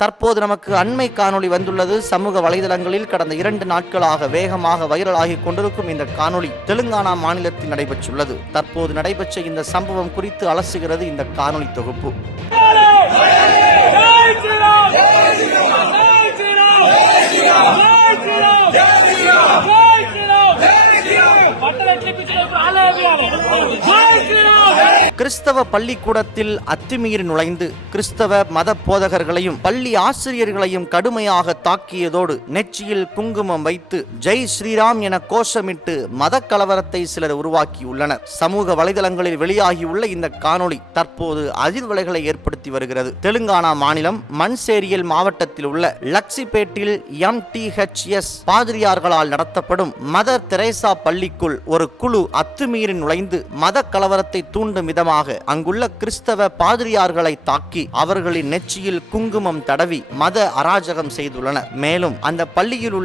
தற்போது நமக்கு அண்மை காணொளி வந்துள்ளது. சமூக வலைதளங்களில் கடந்த 2 நாட்களாக வேகமாக வைரலாகி கொண்டிருக்கும் இந்த காணொளி தெலுங்கானா மாநிலத்தில் நடைபெற்றுள்ளது. தற்போது நடைபெற்ற இந்த சம்பவம் குறித்து அலசுகிறது இந்த காணொளி தொகுப்பு. கிறிஸ்தவ பள்ளிக்கூடத்தில் அத்துமீறி நுழைந்து கிறிஸ்தவ மத போதகர்களையும் பள்ளி ஆசிரியர்களையும் கடுமையாக தாக்கியதோடு நெற்றியில் குங்குமம் வைத்து ஜெய் ஸ்ரீராம் என கோஷமிட்டு மத கலவரத்தை சிலர் உருவாக்கியுள்ளனர். சமூக வலைதளங்களில் வெளியாகியுள்ள இந்த காணொளி தற்போது அதிர்வலைகளை ஏற்படுத்தி வருகிறது. தெலுங்கானா மாநிலம் மன்சேரியல் மாவட்டத்தில் உள்ள லக்சிபேட்டில் MTHS பாதிரியார்களால் நடத்தப்படும் மதர் தெரேசா பள்ளிக்குள் ஒரு குழு அத்துமீறி நுழைந்து மத கலவரத்தை தூண்டும் விதமாக அங்குள்ள கிறிஸ்தவ பாதிரியார்களை தாக்கி அவர்களின் நெற்றியில் குங்குமம் தடவி மத அராஜகம் செய்துள்ளனர். மேலும் அந்த பள்ளியில்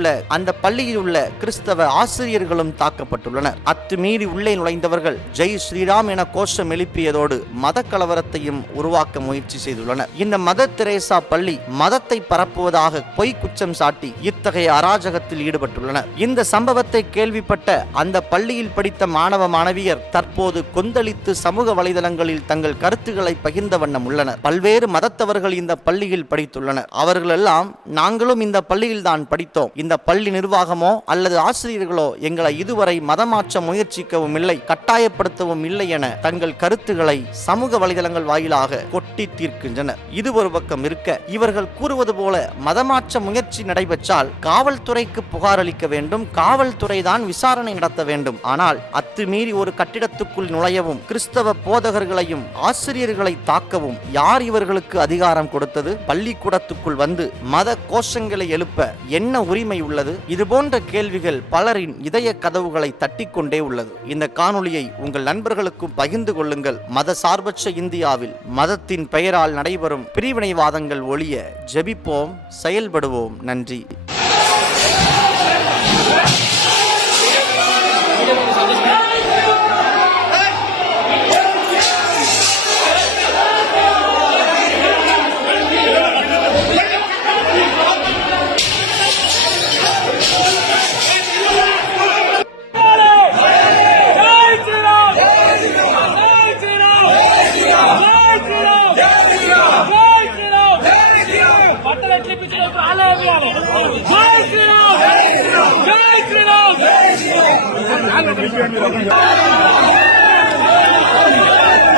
உள்ள கிறிஸ்தவ ஆசிரியர்களும் தாக்கப்பட்டுள்ளனர். அத்துமீறி உள்ளே நுழைந்தவர்கள் ஜெய் ஸ்ரீராம் என கோஷம் எழுப்பியதோடு மத கலவரத்தையும் உருவாக்க முயற்சி செய்துள்ளனர். இந்த மதர் தெரேசா பள்ளி மதத்தை பரப்புவதாக பொய் குற்றம் சாட்டி இத்தகைய அராஜகத்தில் ஈடுபட்டுள்ளனர். இந்த சம்பவத்தை கேள்விப்பட்ட அந்த பள்ளியில் படித்த மாணவ மாணவியர் தற்போது கொந்தளித்து சமூக வலைதளங்களில் தங்கள் கருத்துக்களை பகிர்ந்த வண்ணம் உள்ளனர். பல்வேறு மதத்தவர்கள் இந்த பள்ளியில் படித்துள்ளனர். அவர்களெல்லாம் நாங்களும் இந்த பள்ளியில் தான் படித்தோம். இந்த பள்ளி நிர்வாகமோ அல்லது ஆசிரியர்களோ எங்களை இதுவரை மதமாற்ற முயற்சிக்கவும் இல்லை, கட்டாயப்படுத்தவும் இல்லை என தங்கள் கருத்துக்களை சமூக வலைதளங்கள் வாயிலாக கொட்டி தீர்க்கின்றனர். இது ஒரு பக்கம் இருக்க, இவர்கள் கூறுவது போல மதமாற்ற முயற்சி நடைபெற்றால் காவல்துறைக்கு புகார் அளிக்க வேண்டும், காவல்துறை தான் விசாரணை நடத்த வேண்டும். ஆனால் அத்துமீறி ஒரு கட்டிடத்துக்குள் நுழையவும் கிறிஸ்தவ போதகர்களையும் ஆசிரியர்களை தாக்கவும் யார் இவர்களுக்கு அதிகாரம் கொடுத்தது? பள்ளிக்கூடத்துக்குள் வந்து மத கோஷங்களை எழுப்ப என்ன உரிமை உள்ளது? இதுபோன்ற கேள்விகள் பலரின் இதய கதவுகளை தட்டிக்கொண்டே உள்ளது. இந்த காணொளியை உங்கள் நண்பர்களுக்கும் பகிர்ந்து கொள்ளுங்கள். மத சார்பற்ற இந்தியாவில் மதத்தின் பெயரால் நடைபெறும் பிரிவினைவாதங்கள் ஒழிய ஜெபிப்போம், செயல்படுவோம். நன்றி.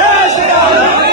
Jai Shri Ram!